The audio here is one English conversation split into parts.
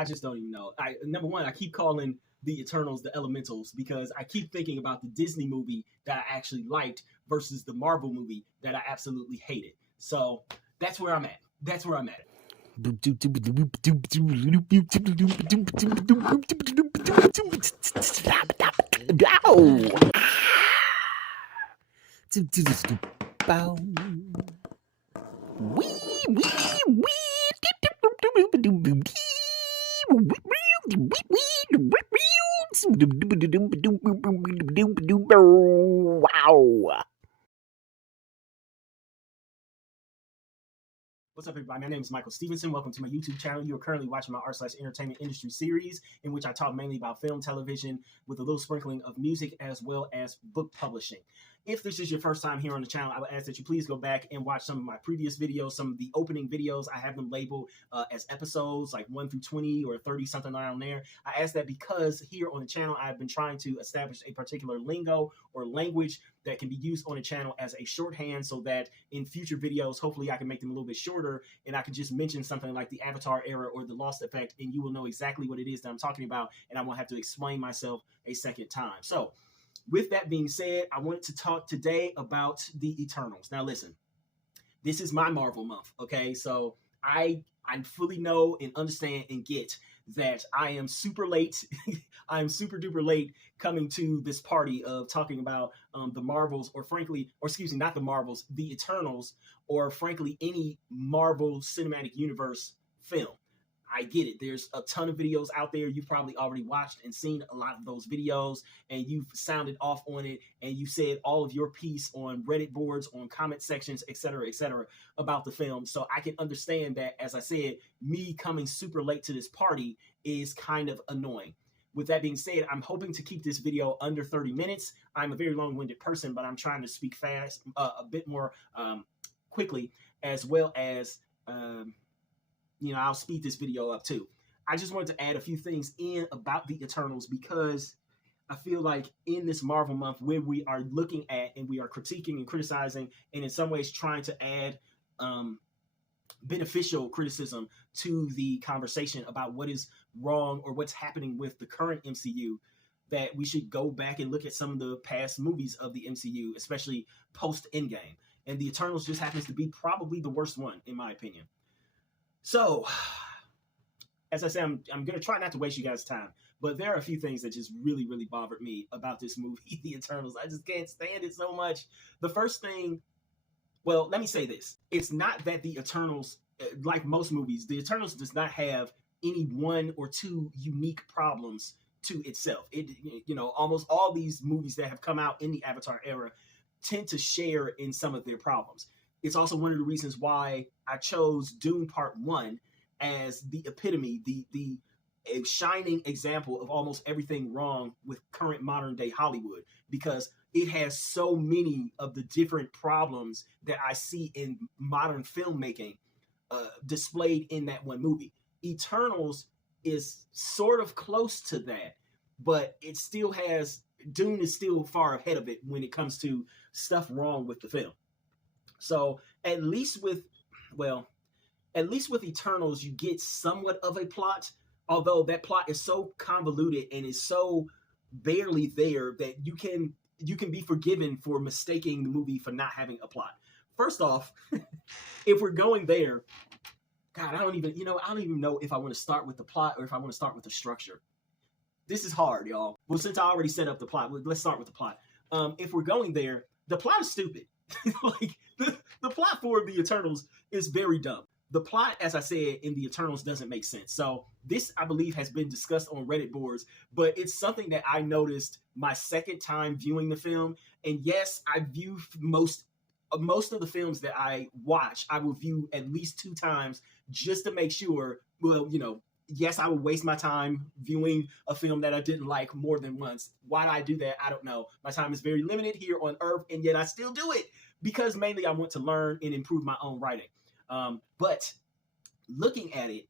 I just don't even know. Number one, I keep calling the Eternals the Elementals because I keep thinking about the Disney movie that I actually liked versus the Marvel movie that I absolutely hated. So that's where I'm at. That's where I'm at. Wow. What's up, everybody? My name is Michael Stephenson. Welcome to my YouTube channel. You are currently watching my art/entertainment industry series, in which I talk mainly about film, television, with a little sprinkling of music as well as book publishing. If this is your first time here on the channel, I would ask that you please go back and watch some of my previous videos, some of the opening videos. I have them labeled as episodes, like 1 through 20 or 30, something around there. I ask that because here on the channel, I've been trying to establish a particular lingo or language that can be used on the channel as a shorthand so that in future videos, hopefully I can make them a little bit shorter and I can just mention something like the Avatar era or the Lost Effect and you will know exactly what it is that I'm talking about and I won't have to explain myself a second time. So with that being said, I wanted to talk today about the Eternals. Now listen, this is my Marvel month, okay? So I fully know and understand and get that I am super late. I am super duper late coming to this party of talking about the Marvels or excuse me, not the Marvels, the Eternals, or frankly, any Marvel Cinematic Universe film. I get it. There's a ton of videos out there. You've probably already watched and seen a lot of those videos and you've sounded off on it and you said all of your piece on Reddit boards, on comment sections, et cetera, about the film. So I can understand that, as I said, me coming super late to this party is kind of annoying. With that being said, I'm hoping to keep this video under 30 minutes. I'm a very long-winded person, but I'm trying to speak fast, a bit more quickly, as well as I'll speed this video up too. I just wanted to add a few things in about the Eternals because I feel like in this Marvel month where we are looking at and we are critiquing and criticizing and in some ways trying to add beneficial criticism to the conversation about what is wrong or what's happening with the current MCU, that we should go back and look at some of the past movies of the MCU, especially post-Endgame. And the Eternals just happens to be probably the worst one, in my opinion. So, as I said, I'm going to try not to waste you guys' time, but there are a few things that just really, really bothered me about this movie, The Eternals. I just can't stand it so much. The first thing, well, let me say this. It's not that The Eternals, like most movies, The Eternals does not have any one or two unique problems to itself. Almost all these movies that have come out in the Avatar era tend to share in some of their problems. It's also one of the reasons why I chose Dune Part 1 as the epitome, the shining example of almost everything wrong with current modern day Hollywood, because it has so many of the different problems that I see in modern filmmaking displayed in that one movie. Eternals is sort of close to that, but it still has, Dune is still far ahead of it when it comes to stuff wrong with the film. So at least with Eternals, you get somewhat of a plot, although that plot is so convoluted and is so barely there that you can be forgiven for mistaking the movie for not having a plot. First off, if we're going there, God, I don't even know if I want to start with the plot or if I want to start with the structure. This is hard, y'all. Well, since I already set up the plot, let's start with the plot. If we're going there, the plot is stupid. Like the plot for the Eternals is very dumb. The plot, as I said, in the Eternals doesn't make sense. So this, I believe, has been discussed on Reddit boards, but it's something that I noticed my second time viewing the film. And yes, I view most of the films that I watch, I will view at least 2 times just to make sure, yes, I would waste my time viewing a film that I didn't like more than once. Why do I do that? I don't know. My time is very limited here on Earth, and yet I still do it because mainly I want to learn and improve my own writing. But looking at it,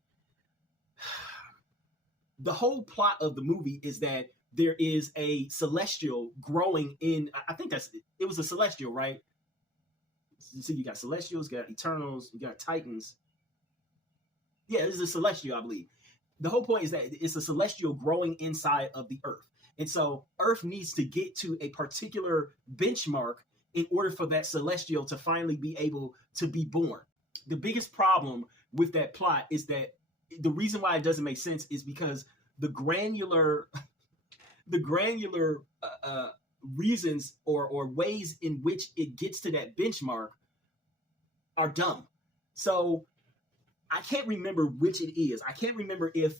the whole plot of the movie is that there is a celestial growing in, I think it was a celestial, right? So you got Celestials, you got Eternals, you got Titans. Yeah, this is a celestial, I believe. the whole point is that it's a celestial growing inside of the Earth. And so Earth needs to get to a particular benchmark in order for that celestial to finally be able to be born. The biggest problem with that plot is that the reason why it doesn't make sense is because the granular reasons or ways in which it gets to that benchmark are dumb. So I can't remember which it is. I can't remember if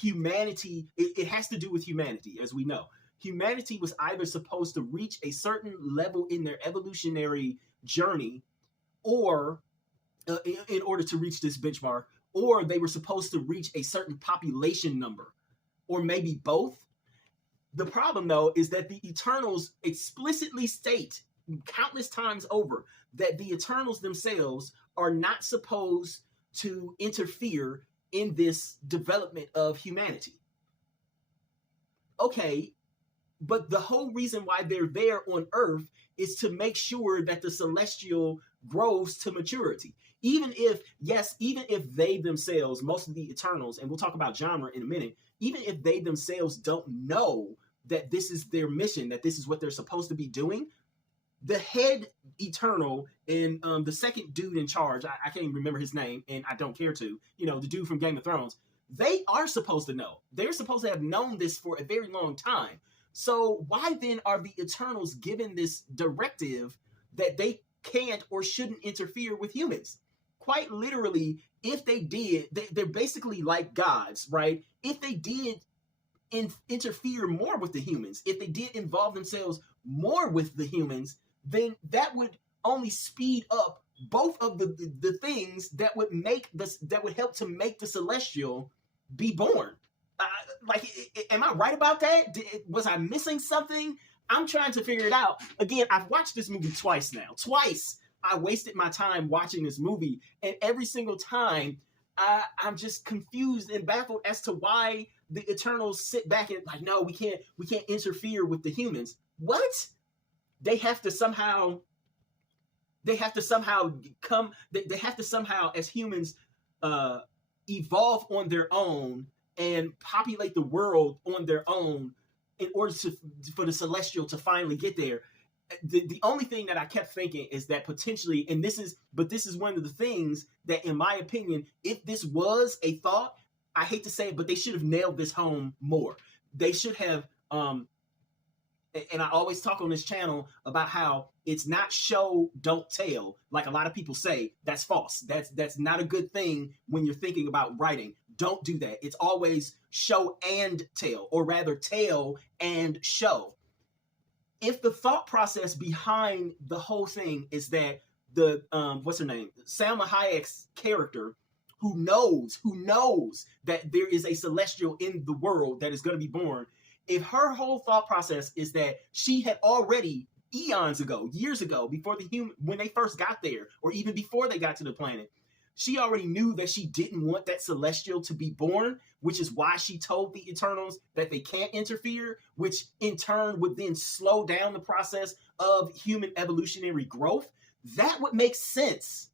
humanity, it has to do with humanity, as we know. Humanity was either supposed to reach a certain level in their evolutionary journey, or in order to reach this benchmark, or they were supposed to reach a certain population number, or maybe both. The problem, though, is that the Eternals explicitly state countless times over that the Eternals themselves are not supposed to interfere in this development of humanity. Okay, but the whole reason why they're there on Earth is to make sure that the celestial grows to maturity. Even if they themselves, most of the Eternals, and we'll talk about genre in a minute, even if they themselves don't know that this is their mission, that this is what they're supposed to be doing, the head Eternal and the second dude in charge, I can't even remember his name, and I don't care to, the dude from Game of Thrones, they are supposed to know. They're supposed to have known this for a very long time. So why then are the Eternals given this directive that they can't or shouldn't interfere with humans? Quite literally, if they did, they're basically like gods, right? If they did interfere more with the humans, if they did involve themselves more with the humans, then that would only speed up both of the things that would help to make the celestial be born. Am I right about that? Was I missing something? I'm trying to figure it out. Again, I've watched this movie twice now. Twice I wasted my time watching this movie, and every single time I'm just confused and baffled as to why the Eternals sit back and like, no, we can't interfere with the humans. What? They have to somehow as humans evolve on their own and populate the world on their own in order for the celestial to finally get there. The only thing that I kept thinking is that potentially, and this is one of the things that, in my opinion, if this was a thought, I hate to say it, but they should have nailed this home more. They should have, and I always talk on this channel about how it's not show, don't tell. Like a lot of people say, that's false. That's not a good thing when you're thinking about writing. Don't do that. It's always show and tell, or rather tell and show. If the thought process behind the whole thing is that the what's her name, Salma Hayek's character, who knows that there is a celestial in the world that is going to be born, if her whole thought process is that she had already eons ago, years ago, before when they first got there, or even before they got to the planet, she already knew that she didn't want that celestial to be born, which is why she told the Eternals that they can't interfere, which in turn would then slow down the process of human evolutionary growth. That would make sense.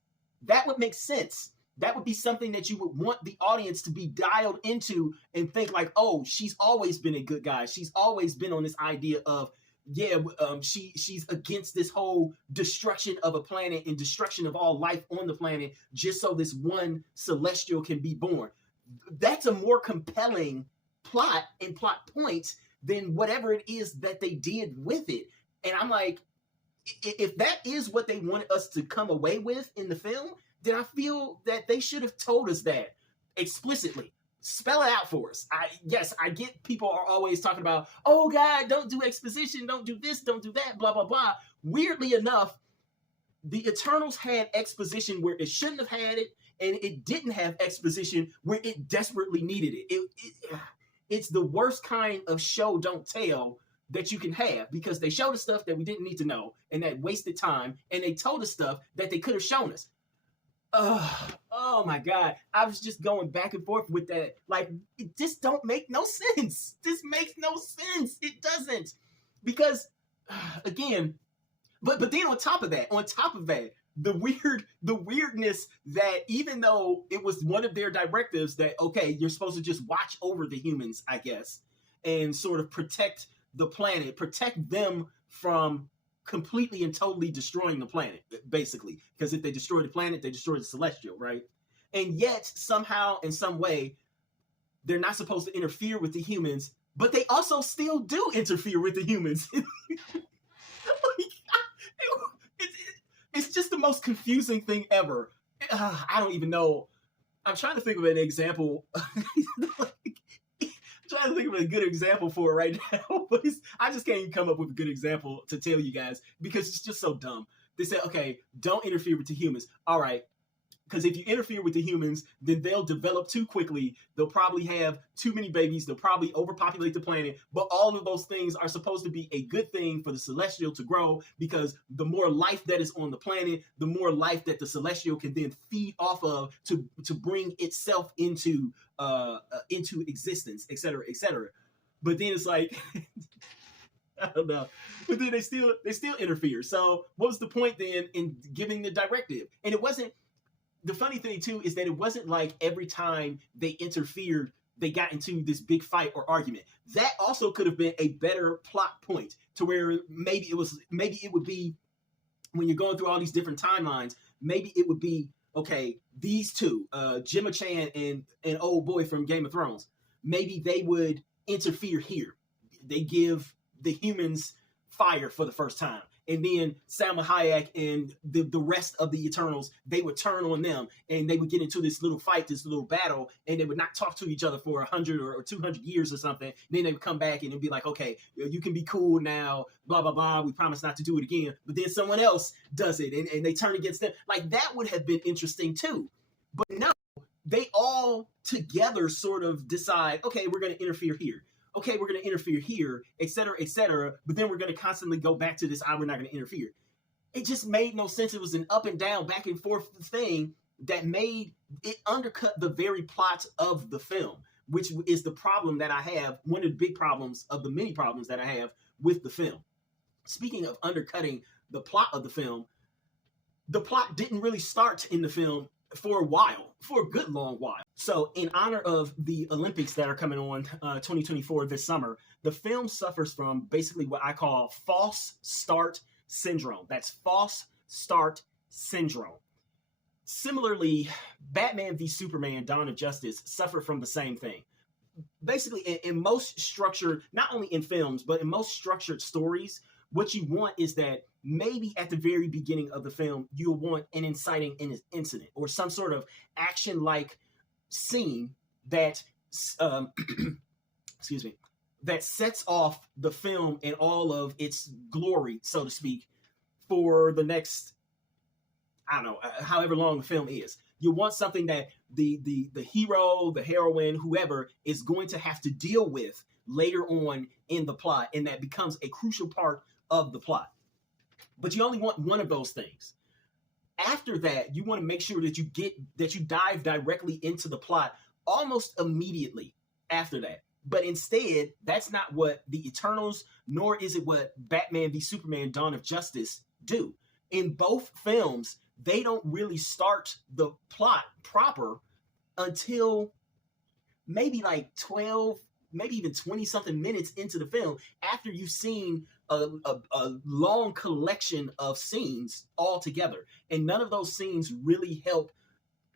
That would make sense. That would be something that you would want the audience to be dialed into and think like, oh, she's always been a good guy. She's always been on this idea of, she's against this whole destruction of a planet and destruction of all life on the planet just so this one celestial can be born. That's a more compelling plot and plot points than whatever it is that they did with it. And I'm like, if that is what they wanted us to come away with in the film, then I feel that they should have told us that explicitly. Spell it out for us. I get people are always talking about, oh God, don't do exposition, don't do this, don't do that, blah, blah, blah. Weirdly enough, the Eternals had exposition where it shouldn't have had it, and it didn't have exposition where it desperately needed it. It's the worst kind of show, don't tell that you can have, because they showed us stuff that we didn't need to know, and that wasted time, and they told us stuff that they could have shown us. Oh my God. I was just going back and forth with that. Like, it just don't make no sense. This makes no sense. It doesn't. Because, again, but then on top of that, the weirdness that even though it was one of their directives that, okay, you're supposed to just watch over the humans, I guess, and sort of protect the planet, protect them from completely and totally destroying the planet, basically. Because if they destroy the planet, they destroy the celestial, right? And yet, somehow, in some way, they're not supposed to interfere with the humans, but they also still do interfere with the humans. It's just the most confusing thing ever. I don't even know. I'm trying to think of an example. Trying to think of a good example for it right now, but I just can't even come up with a good example to tell you guys because it's just so dumb. They said, okay, don't interfere with the humans. All right, because if you interfere with the humans, then they'll develop too quickly. They'll probably have too many babies. They'll probably overpopulate the planet. But all of those things are supposed to be a good thing for the celestial to grow, because the more life that is on the planet, the more life that the celestial can then feed off of to bring itself into existence, et cetera, et cetera. But then it's like, I don't know. But then they still interfere. So what was the point then in giving the directive? And it wasn't. The funny thing, too, is that it wasn't like every time they interfered, they got into this big fight or argument. That also could have been a better plot point to where maybe it would be when you're going through all these different timelines, maybe it would be, okay, these two, Gemma Chan and old boy from Game of Thrones, maybe they would interfere here. They give the humans fire for the first time. And then Salma Hayek and the rest of the Eternals, they would turn on them and they would get into this little fight, this little battle, and they would not talk to each other for 100 or 200 years or something. Then they would come back and it'd be like, okay, you can be cool now, blah, blah, blah. We promise not to do it again. But then someone else does it and they turn against them. Like, that would have been interesting too. But no, they all together sort of decide, okay, we're going to interfere here. Okay, we're going to interfere here, et cetera, but then we're going to constantly go back to this, we're not going to interfere. It just made no sense. It was an up and down, back and forth thing that made it undercut the very plot of the film, which is the problem that I have, one of the big problems of the many problems that I have with the film. Speaking of undercutting the plot of the film, the plot didn't really start in the film for a good long while. So in honor of the Olympics that are coming on 2024 this summer, the film suffers from basically what I call false start syndrome. That's false start syndrome. Similarly, Batman v Superman, Dawn of Justice suffered from the same thing. Basically, in most structured, not only in films, but in most structured stories, what you want is that maybe at the very beginning of the film, you'll want an inciting incident or some sort of action-like scene that, excuse me, that sets off the film in all of its glory, so to speak, for the next, I don't know, however long the film is. You want something that the hero, the heroine, whoever is going to have to deal with later on in the plot, and that becomes a crucial part of the plot. But you only want one of those things. After that, you want to make sure that you dive directly into the plot almost immediately after that. But instead, that's not what the Eternals, nor is it what Batman v Superman, Dawn of Justice do. In both films, they don't really start the plot proper until maybe like 12, maybe even 20 something minutes into the film, after you've seen a long collection of scenes all together. And none of those scenes really help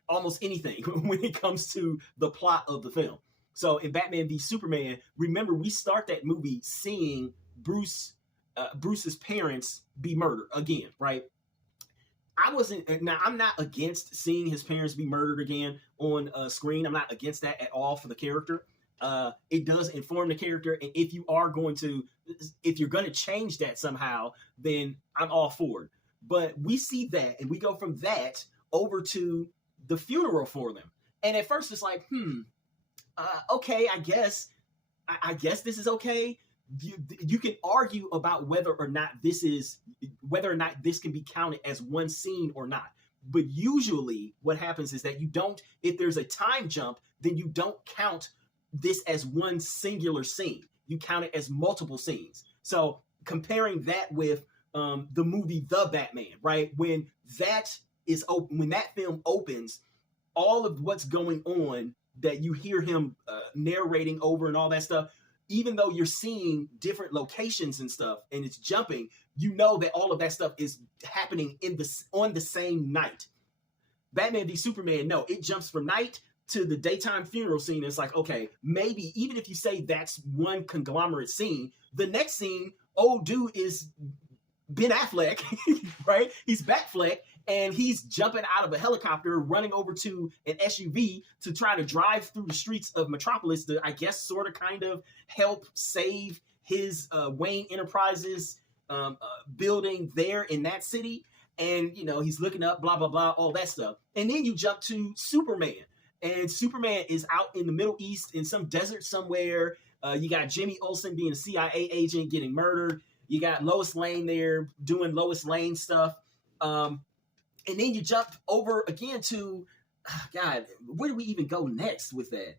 almost anything when it comes to the plot of the film. So in Batman v Superman, remember, we start that movie seeing Bruce's parents be murdered again, right? I'm not against seeing his parents be murdered again on screen. I'm not against that at all for the character. It does inform the character, and if you're going to change that somehow, then I'm all for it. But we see that, and we go from that over to the funeral for them. And at first it's like, okay, I guess this is okay. You can argue about whether or not this can be counted as one scene or not. But usually what happens is that if there's a time jump, then you don't count this as one singular scene. You count it as multiple scenes. So comparing that with the movie The Batman, right? When that film opens, all of what's going on that you hear him narrating over and all that stuff, even though you're seeing different locations and stuff and it's jumping, you know that all of that stuff is happening on the same night. Batman v Superman, no, it jumps from night to the daytime funeral scene. It's like, okay, maybe even if you say that's one conglomerate scene, the next scene, old dude is Ben Affleck, right? He's Batfleck, and he's jumping out of a helicopter, running over to an SUV to try to drive through the streets of Metropolis to, I guess, sort of kind of help save his Wayne Enterprises building there in that city. And, he's looking up, blah, blah, blah, all that stuff. And then you jump to Superman. And Superman is out in the Middle East in some desert somewhere. You got Jimmy Olsen being a CIA agent getting murdered. You got Lois Lane there doing Lois Lane stuff. And then you jump over again to, God, where do we even go next with that?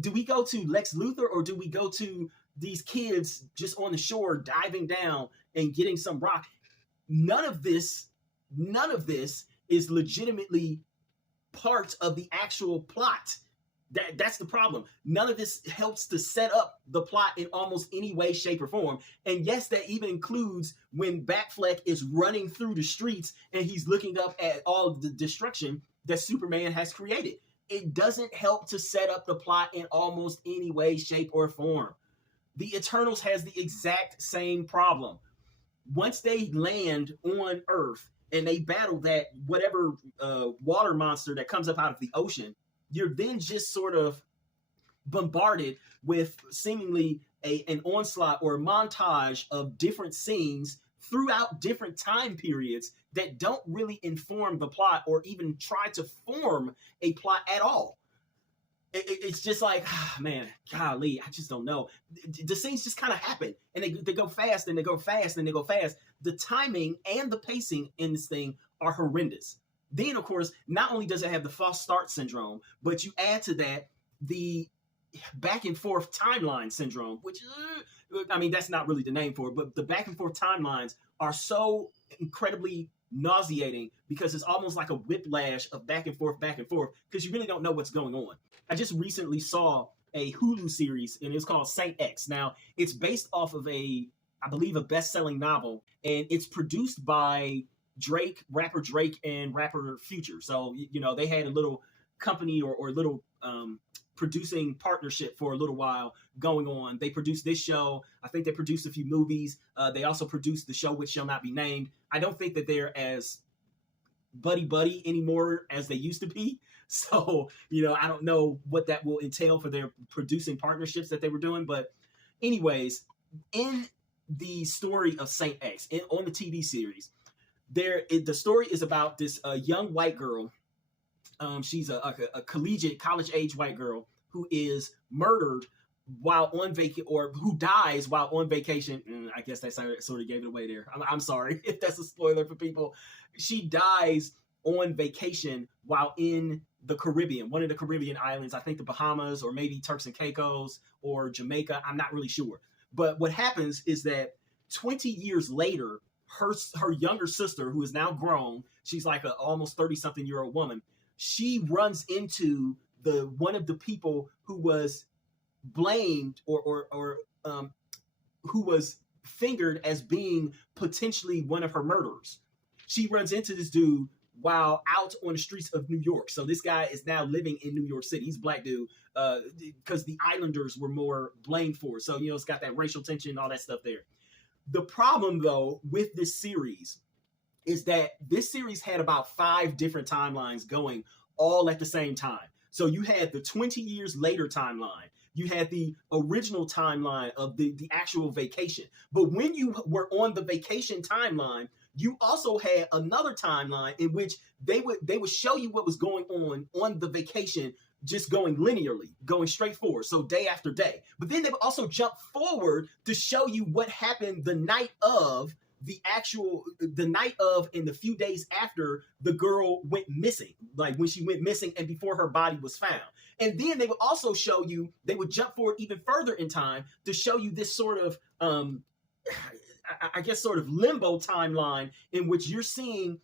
Do we go to Lex Luthor, or do we go to these kids just on the shore diving down and getting some rock? None of this is legitimately part of the actual plot. That's the problem. None of this helps to set up the plot in almost any way, shape, or form. And yes, that even includes when Batfleck is running through the streets and he's looking up at all of the destruction that Superman has created. It doesn't help to set up the plot in almost any way, shape, or form. The Eternals has the exact same problem. Once they land on Earth and they battle that whatever water monster that comes up out of the ocean, you're then just sort of bombarded with seemingly an onslaught or a montage of different scenes throughout different time periods that don't really inform the plot or even try to form a plot at all. It's just like, man, golly, I just don't know. The scenes just kind of happen, and they go fast, and they go fast, and they go fast. The timing and the pacing in this thing are horrendous. Then, of course, not only does it have the false start syndrome, but you add to that the back and forth timeline syndrome, which, that's not really the name for it, but the back and forth timelines are so incredibly nauseating because it's almost like a whiplash of back and forth, because you really don't know what's going on. I just recently saw a Hulu series, and it's called Saint X. Now, it's based off of I believe, a best-selling novel, and it's produced by rapper Drake and rapper Future. So, they had a little company or little producing partnership for a little while going on. They produced this show. I think they produced a few movies. They also produced the show which shall not be named. I don't think that they're as buddy anymore as they used to be. So, I don't know what that will entail for their producing partnerships that they were doing. But anyways, in the story of Saint X, on the TV series, the story is about this young white girl. She's a collegiate, college-age white girl who is murdered while on vacation, or who dies while on vacation. I guess that sort of gave it away there. I'm sorry if that's a spoiler for people. She dies on vacation while in the Caribbean, one of the Caribbean islands. I think the Bahamas, or maybe Turks and Caicos, or Jamaica. I'm not really sure. But what happens is that 20 years later, her younger sister, who is now grown, she's like an almost 30-something-year-old woman, she runs into one of the people who was blamed or who was fingered as being potentially one of her murderers. She runs into this dude while out on the streets of New York. So this guy is now living in New York City. He's a black dude because the Islanders were more blamed for it. So, it's got that racial tension, all that stuff there. The problem, though, with this series is that this series had about 5 different timelines going all at the same time. So you had the 20 years later timeline. You had the original timeline of the actual vacation. But when you were on the vacation timeline, you also had another timeline in which they would show you what was going on the vacation, just going linearly, going straight forward. So day after day. But then they would also jump forward to show you what happened the night of and the few days after the girl went missing, like when she went missing and before her body was found. And then they would also show you, they would jump forward even further in time to show you this sort of, I guess, sort of limbo timeline in which you're seeing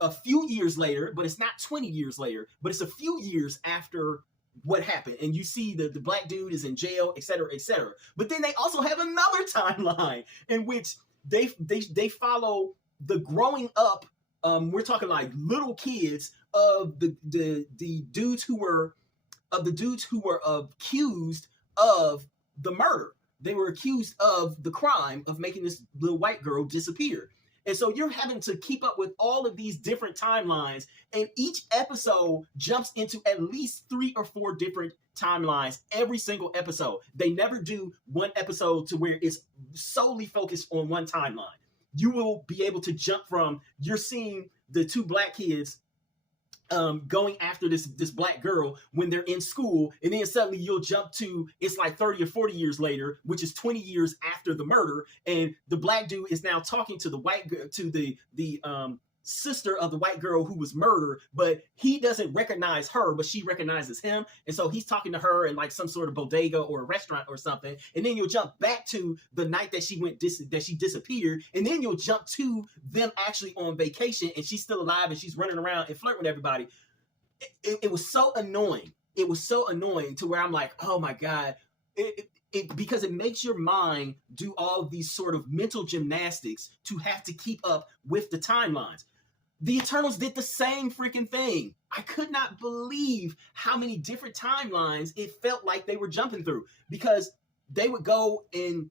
a few years later, but it's not 20 years later, but it's a few years after what happened, and you see the black dude is in jail, et cetera, et cetera. But then they also have another timeline in which they follow the growing up. We're talking like little kids of the dudes who were accused of the murder. They were accused of the crime of making this little white girl disappear. And so you're having to keep up with all of these different timelines, and each episode jumps into at least 3 or 4 different timelines every single episode. They never do one episode to where it's solely focused on one timeline. You will be able to jump from, you're seeing the 2 black kids going after this black girl when they're in school, and then suddenly you'll jump to, it's like 30 or 40 years later, which is 20 years after the murder, and the black dude is now talking to the white girl, to the sister of the white girl who was murdered, but he doesn't recognize her, but she recognizes him, and so he's talking to her in like some sort of bodega or a restaurant or something, and then you'll jump back to the night that she disappeared, and then you'll jump to them actually on vacation, and she's still alive, and she's running around and flirting with everybody. It was so annoying. It was so annoying to where I'm like, oh my God, because it makes your mind do all of these sort of mental gymnastics to have to keep up with the timelines. The Eternals did the same freaking thing. I could not believe how many different timelines it felt like they were jumping through, because they would go, and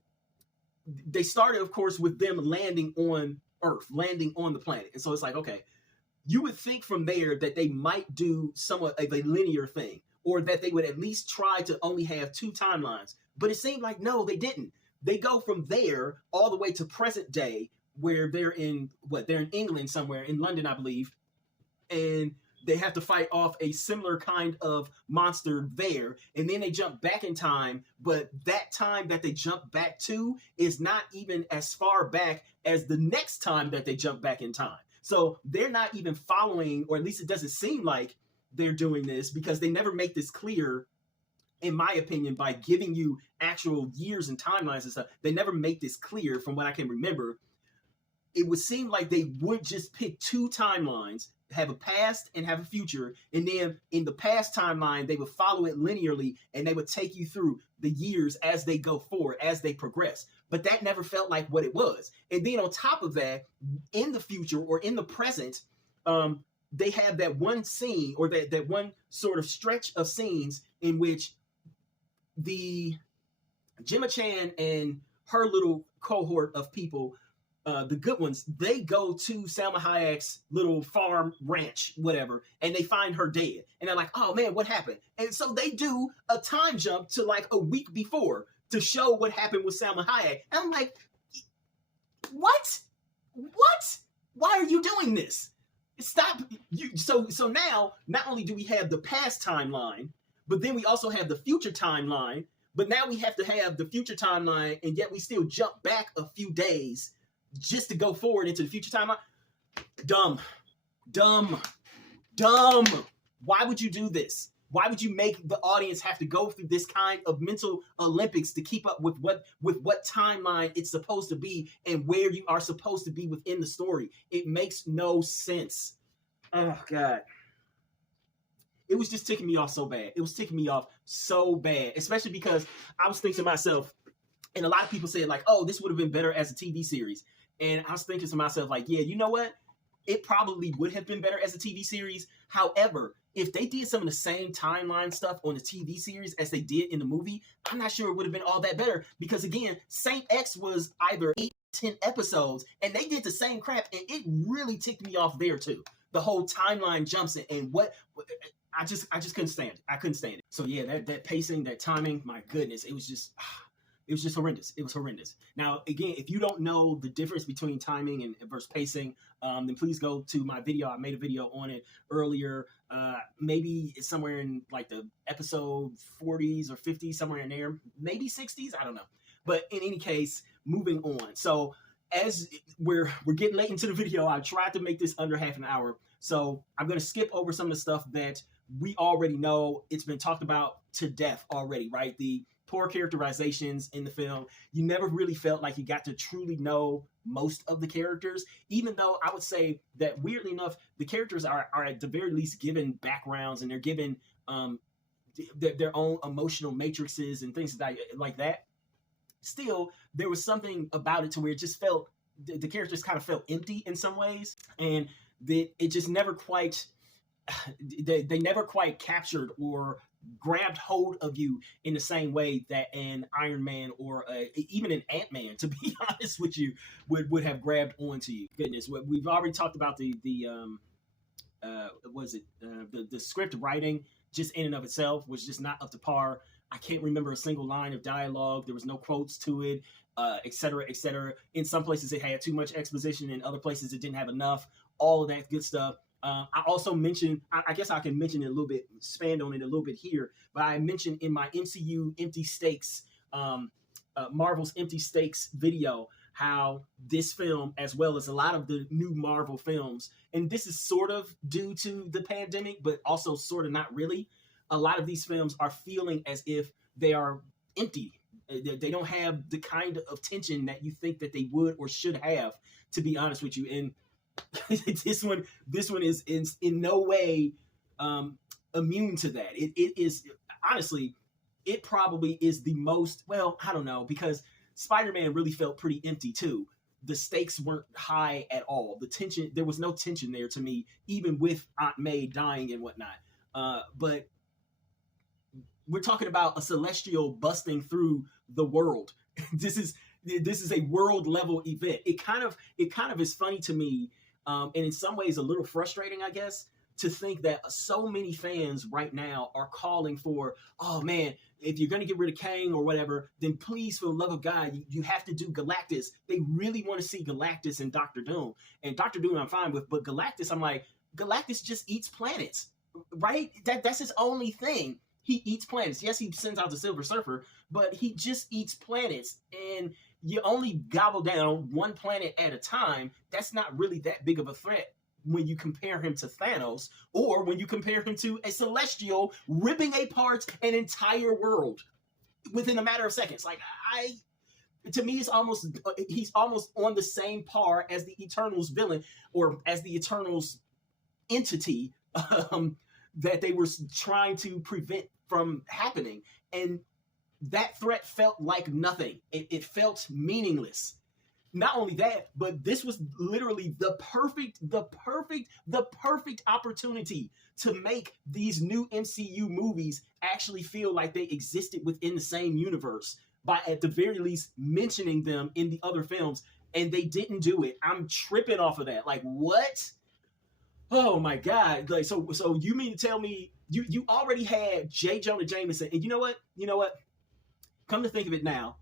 they started, of course, with them landing on Earth, landing on the planet. And so it's like, okay, you would think from there that they might do somewhat of a linear thing, or that they would at least try to only have 2 timelines. But it seemed like, no, they didn't. They go from there all the way to present day, where they're in England somewhere, in London, I believe, and they have to fight off a similar kind of monster there, and then they jump back in time, but that time that they jump back to is not even as far back as the next time that they jump back in time. So they're not even following, or at least it doesn't seem like they're doing this, because they never make this clear, in my opinion, by giving you actual years and timelines and stuff. They never make this clear from what I can remember. It would seem like they would just pick 2 timelines, have a past and have a future, and then in the past timeline, they would follow it linearly, and they would take you through the years as they go forward, as they progress. But that never felt like what it was. And then on top of that, in the future or in the present, they have that one scene, or that one sort of stretch of scenes in which the Gemma Chan and her little cohort of people, the good ones, they go to Salma Hayek's little farm, ranch, whatever, and they find her dead. And they're like, oh man, what happened? And so they do a time jump to like a week before to show what happened with Salma Hayek. And I'm like, what? Why are you doing this? Stop. So now, not only do we have the past timeline, but then we also have the future timeline. But now we have to have the future timeline, and yet we still jump back a few days just to go forward into the future timeline. Dumb. Why would you do this? Why would you make the audience have to go through this kind of mental Olympics to keep up with what timeline it's supposed to be and where you are supposed to be within the story? It makes no sense. Oh God. It was just ticking me off so bad. It was ticking me off so bad, especially because I was thinking to myself, and a lot of people said like, oh, this would have been better as a TV series. And I was thinking to myself like, yeah, you know what? It probably would have been better as a TV series. However, if they did some of the same timeline stuff on the TV series as they did in the movie, I'm not sure it would have been all that better. Because again, Saint X was either 8 or 10 episodes, and they did the same crap, and it really ticked me off there too. The whole timeline jumps in, and I just couldn't stand it. I couldn't stand it. So yeah, that pacing, that timing, my goodness, it was just horrendous. It was horrendous. Now, again, if you don't know the difference between timing and versus pacing, then please go to my video. I made a video on it earlier. Maybe it's somewhere in like the episode 40s or 50s, somewhere in there. Maybe 60s. I don't know. But in any case, moving on. So as we're getting late into the video, I tried to make this under half an hour. So I'm going to skip over some of the stuff that we already know. It's been talked about to death already, right? The poor characterizations in the film. You never really felt like you got to truly know most of the characters, even though I would say that weirdly enough, the characters are at the very least given backgrounds, and they're given their own emotional matrices and things like that. Still, there was something about it to where it just felt, the characters kind of felt empty in some ways, and it just never quite, they never quite captured or grabbed hold of you in the same way that an Iron Man or even an Ant-Man, to be honest with you, would have grabbed onto you. Goodness, we've already talked about the script writing just in and of itself was just not up to par. I can't remember a single line of dialogue. There was no quotes to it, et cetera, et cetera. In some places it had too much exposition, in other places it didn't have enough. All of that good stuff. I also mentioned, I guess I can mention it a little bit, expand on it a little bit here, but I mentioned in my MCU Empty Stakes, Marvel's Empty Stakes video, how this film, as well as a lot of the new Marvel films, and this is sort of due to the pandemic, but also sort of not really, a lot of these films are feeling as if they are empty. They don't have the kind of tension that you think that they would or should have, to be honest with you. And this one is in no way immune to that. It is, honestly, it probably is the most, well, I don't know, because Spider-Man really felt pretty empty too. The stakes weren't high at all. The tension, there was no tension there to me, even with Aunt May dying and whatnot. But we're talking about a celestial busting through the world. This is a world level event. It kind of is funny to me, and in some ways a little frustrating, I guess, to think that so many fans right now are calling for, oh man, if you're going to get rid of Kang or whatever, then please, for the love of God, you have to do Galactus. They really want to see Galactus and Doctor Doom. And Doctor Doom I'm fine with, but Galactus, I'm like, Galactus just eats planets, right? That's his only thing. He eats planets. Yes, he sends out the Silver Surfer, but he just eats planets. And you only gobble down one planet at a time. That's not really that big of a threat when you compare him to Thanos, or when you compare him to a Celestial ripping apart an entire world within a matter of seconds. Like, to me, he's almost on the same par as the Eternals villain, or as the Eternals entity that they were trying to prevent from happening. And that threat felt like nothing. It felt meaningless. Not only that, but this was literally the perfect opportunity to make these new MCU movies actually feel like they existed within the same universe, by at the very least mentioning them in the other films, and they didn't do it. I'm tripping off of that. Like, what? Oh my God. Like, so you mean to tell me you already had J. Jonah Jameson, and you know what? Come to think of it now,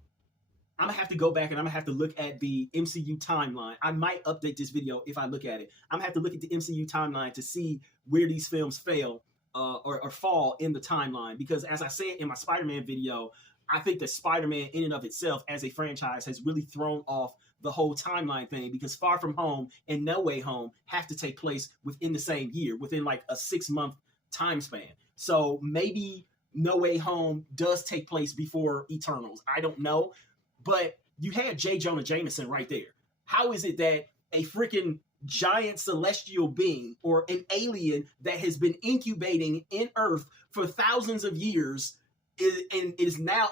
I'm going to have to go back and I'm going to have to look at the MCU timeline. I might update this video if I look at it. I'm going to have to look at the MCU timeline to see where these films fail or fall in the timeline. Because as I said in my Spider-Man video, I think that Spider-Man in and of itself as a franchise has really thrown off the whole timeline thing, because Far From Home and No Way Home have to take place within the same year, within like a 6-month time span. So maybe No Way Home does take place before Eternals. I don't know. But you had J. Jonah Jameson right there. How is it that a freaking giant celestial being, or an alien that has been incubating in Earth for thousands of years, is now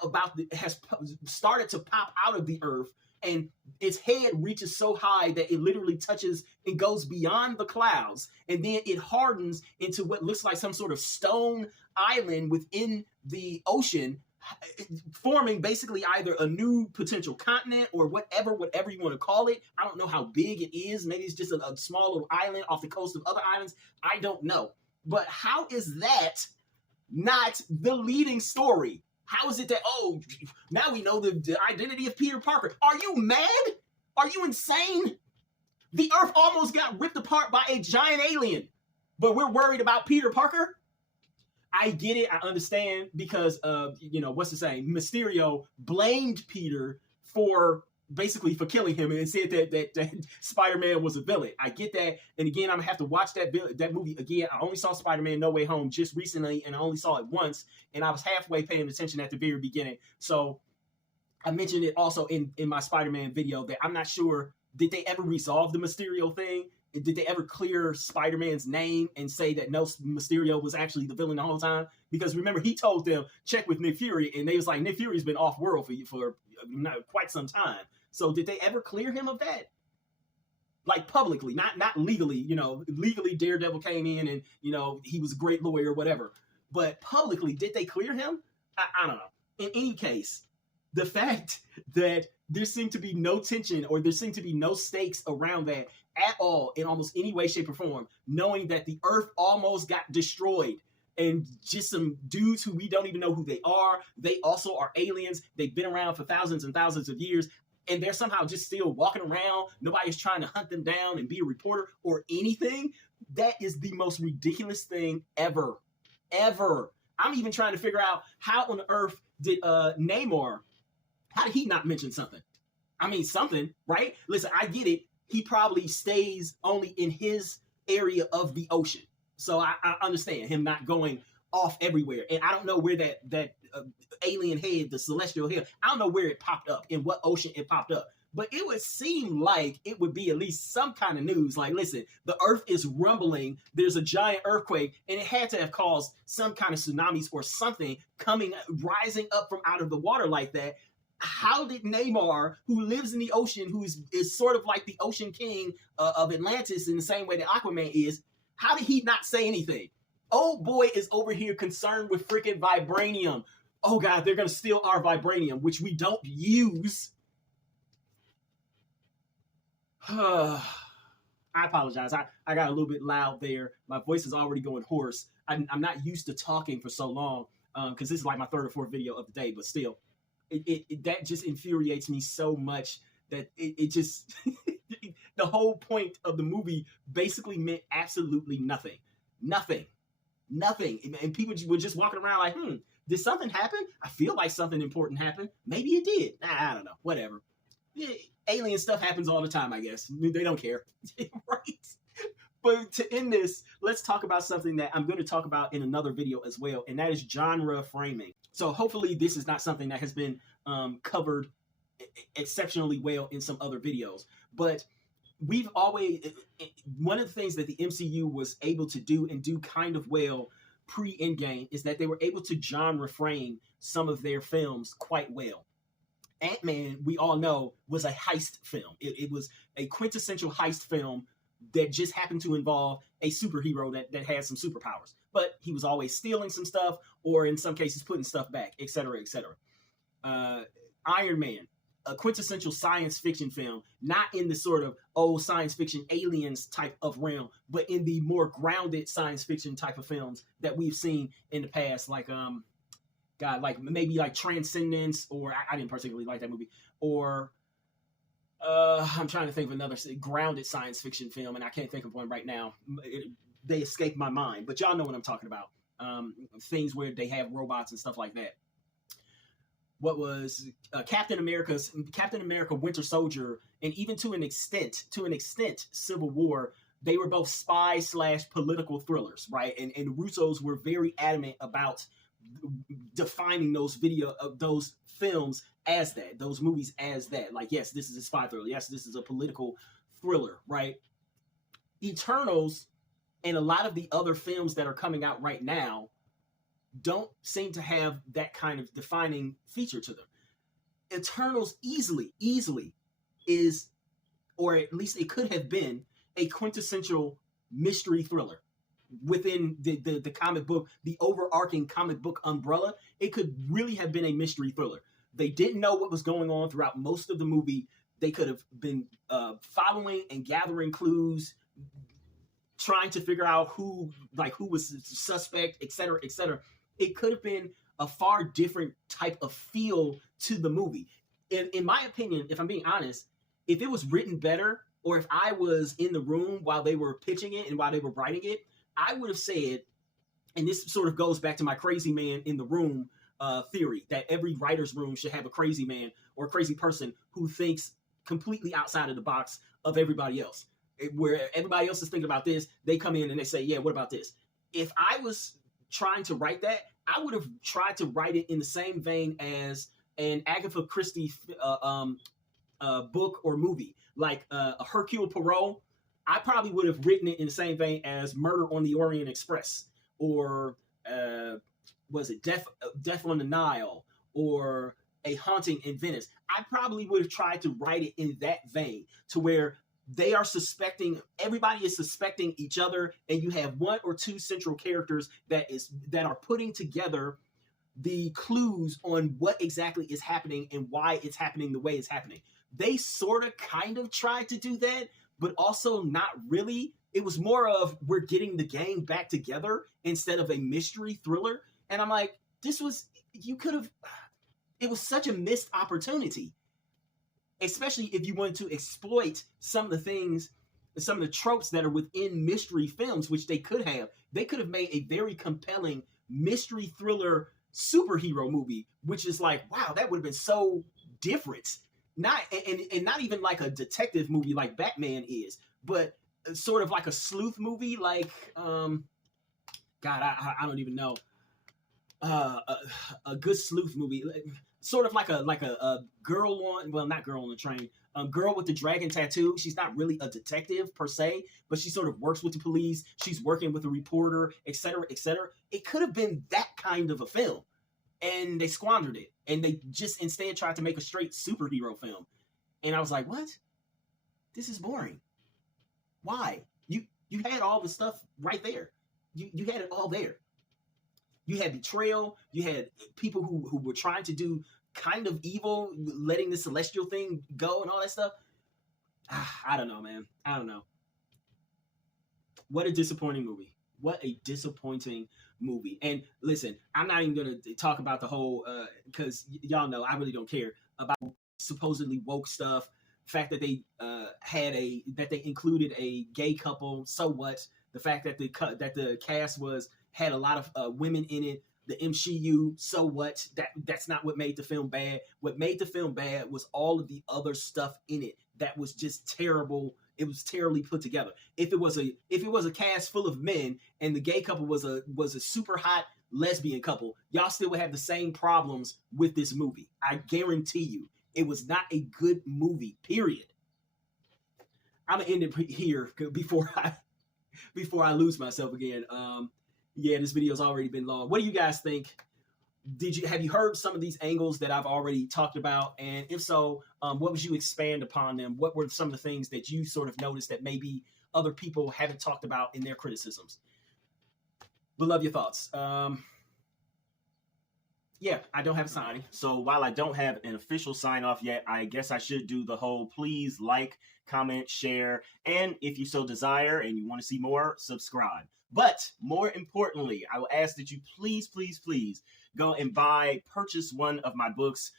has started to pop out of the Earth, and its head reaches so high that it literally touches and goes beyond the clouds, and then it hardens into what looks like some sort of stone island within the ocean, forming basically either a new potential continent or whatever you want to call it. I don't know how big it is. Maybe it's just a small little island off the coast of other islands. I don't know. But how is that not the leading story? How is it that, oh, now we know the identity of Peter Parker? Are you mad? Are you insane? The Earth almost got ripped apart by a giant alien, but we're worried about Peter Parker? I get it. I understand, because what's the saying? Mysterio blamed Peter for basically for killing him and said that Spider-Man was a villain. I get that. And again, I'm going to have to watch that movie again. I only saw Spider-Man No Way Home just recently, and I only saw it once, and I was halfway paying attention at the very beginning. So I mentioned it also in my Spider-Man video that I'm not sure, did they ever resolve the Mysterio thing? Did they ever clear Spider-Man's name and say that no, Mysterio was actually the villain the whole time? Because remember, he told them, check with Nick Fury, and they was like, Nick Fury's been off-world for quite some time. So did they ever clear him of that? Like publicly, not legally. You know, legally Daredevil came in and, you know, he was a great lawyer or whatever. But publicly, did they clear him? I don't know. In any case, the fact that there seemed to be no tension or there seemed to be no stakes around that at all in almost any way, shape, or form, knowing that the Earth almost got destroyed and just some dudes who we don't even know who they are. They also are aliens. They've been around for thousands and thousands of years, and they're somehow just still walking around. Nobody's trying to hunt them down and be a reporter or anything. That is the most ridiculous thing ever. I'm even trying to figure out how on earth did Namor, how did he not mention something? I mean, something, right? Listen, I get it. He probably stays only in his area of the ocean. So I understand him not going off everywhere. And I don't know where that alien head, the celestial head, I don't know where it popped up, in what ocean it popped up. But it would seem like it would be at least some kind of news. Like, listen, the Earth is rumbling. There's a giant earthquake, and it had to have caused some kind of tsunamis or something rising up from out of the water like that. How did Namor, who lives in the ocean, who is sort of like the ocean king of Atlantis in the same way that Aquaman is, how did he not say anything? Old boy is over here concerned with freaking vibranium. Oh, God, they're going to steal our vibranium, which we don't use. I apologize. I got a little bit loud there. My voice is already going hoarse. I'm not used to talking for so long because this is like my third or fourth video of the day, but still. That just infuriates me so much that it just the whole point of the movie basically meant absolutely nothing. And people were just walking around like, did something happen? I feel like something important happened. Maybe it did. I don't know. Whatever. Alien stuff happens all the time, I guess. They don't care. Right? But to end this, let's talk about something that I'm going to talk about in another video as well, and that is genre framing. So hopefully this is not something that has been covered exceptionally well in some other videos. But we've always, one of the things that the MCU was able to do and do kind of well pre-Endgame is that they were able to genre frame some of their films quite well. Ant-Man, we all know, was a heist film. It was a quintessential heist film that just happened to involve a superhero that had some superpowers. But he was always stealing some stuff, or in some cases putting stuff back, etc., etc. Iron Man, a quintessential science fiction film, not in the sort of old science fiction aliens type of realm, but in the more grounded science fiction type of films that we've seen in the past, like like maybe like Transcendence, or I didn't particularly like that movie, or I'm trying to think of another grounded science fiction film, and I can't think of one right now. They escape my mind, but y'all know what I'm talking about. Things where they have robots and stuff like that. What was Captain America, Winter Soldier, and even to an extent, Civil War. They were both spy/political thrillers, right? And the Russos were very adamant about defining those films as that, those movies as that. Like, yes, this is a spy thriller. Yes, this is a political thriller, right? Eternals and a lot of the other films that are coming out right now don't seem to have that kind of defining feature to them. Eternals easily is, or at least it could have been, a quintessential mystery thriller within the comic book, the overarching comic book umbrella. It could really have been a mystery thriller. They didn't know what was going on throughout most of the movie. They could have been following and gathering clues, trying to figure out who was the suspect, etc., etc. It could have been a far different type of feel to the movie. In my opinion, if I'm being honest, if it was written better, or if I was in the room while they were pitching it and while they were writing it, I would have said, and this sort of goes back to my crazy man in the room theory, that every writer's room should have a crazy man or a crazy person who thinks completely outside of the box of everybody else. Where everybody else is thinking about this, they come in and they say, yeah, what about this? If I was trying to write that, I would have tried to write it in the same vein as an Agatha Christie book or movie, like a Hercule Poirot. I probably would have written it in the same vein as Murder on the Orient Express, or was it Death on the Nile, or A Haunting in Venice. I probably would have tried to write it in that vein, to where they are suspecting, everybody is suspecting each other, and you have one or two central characters that are putting together the clues on what exactly is happening and why it's happening the way it's happening. They sort of kind of tried to do that, but also not really. It was more of, we're getting the gang back together instead of a mystery thriller. And I'm like, it was such a missed opportunity, especially if you wanted to exploit some of the things, some of the tropes that are within mystery films, which they could have. They could have made a very compelling mystery thriller superhero movie, which is like, wow, that would have been so different. Not even like a detective movie like Batman is, but sort of like a sleuth movie, like God, I don't even know, a good sleuth movie, sort of like a girl on, well, not Girl on the Train, Girl with the Dragon Tattoo. She's not really a detective per se, but she sort of works with the police. She's working with a reporter, etc., etc. It could have been that kind of a film, and they squandered it, and they just instead tried to make a straight superhero film. And I was like, what? This is boring. Why? You had all the stuff right there. You had it all there. You had betrayal. You had people who were trying to do kind of evil, letting the celestial thing go and all that stuff. I don't know, man. I don't know. What a disappointing movie. What a disappointing movie. And listen, I'm not even going to talk about the whole, because y'all know I really don't care about supposedly woke stuff. The fact that they they included a gay couple, so what? The fact that the cast had a lot of women in it, the MCU, so what? That's not what made the film bad. What made the film bad was all of the other stuff in it that was just terrible. It was terribly put together. If it was a cast full of men and the gay couple was a super hot lesbian couple, y'all still would have the same problems with this movie. I guarantee you. It was not a good movie, period. I'm gonna end it here before I lose myself again. Yeah, this video's already been long. What do you guys think? Have you heard some of these angles that I've already talked about? And if so, what would you expand upon them? What were some of the things that you sort of noticed that maybe other people haven't talked about in their criticisms? Would love your thoughts. Yeah, I don't have a sign. So while I don't have an official sign off yet, I guess I should do the whole please like, comment, share, and if you so desire and you want to see more, subscribe. But more importantly, I will ask that you please go and purchase one of my books.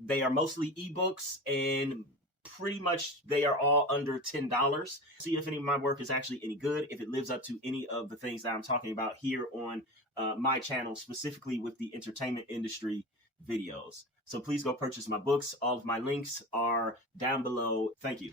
They are mostly ebooks, and pretty much they are all under $10. See if any of my work is actually any good, if it lives up to any of the things that I'm talking about here on my channel, specifically with the entertainment industry videos. So please go purchase my books. All of my links are down below. Thank you.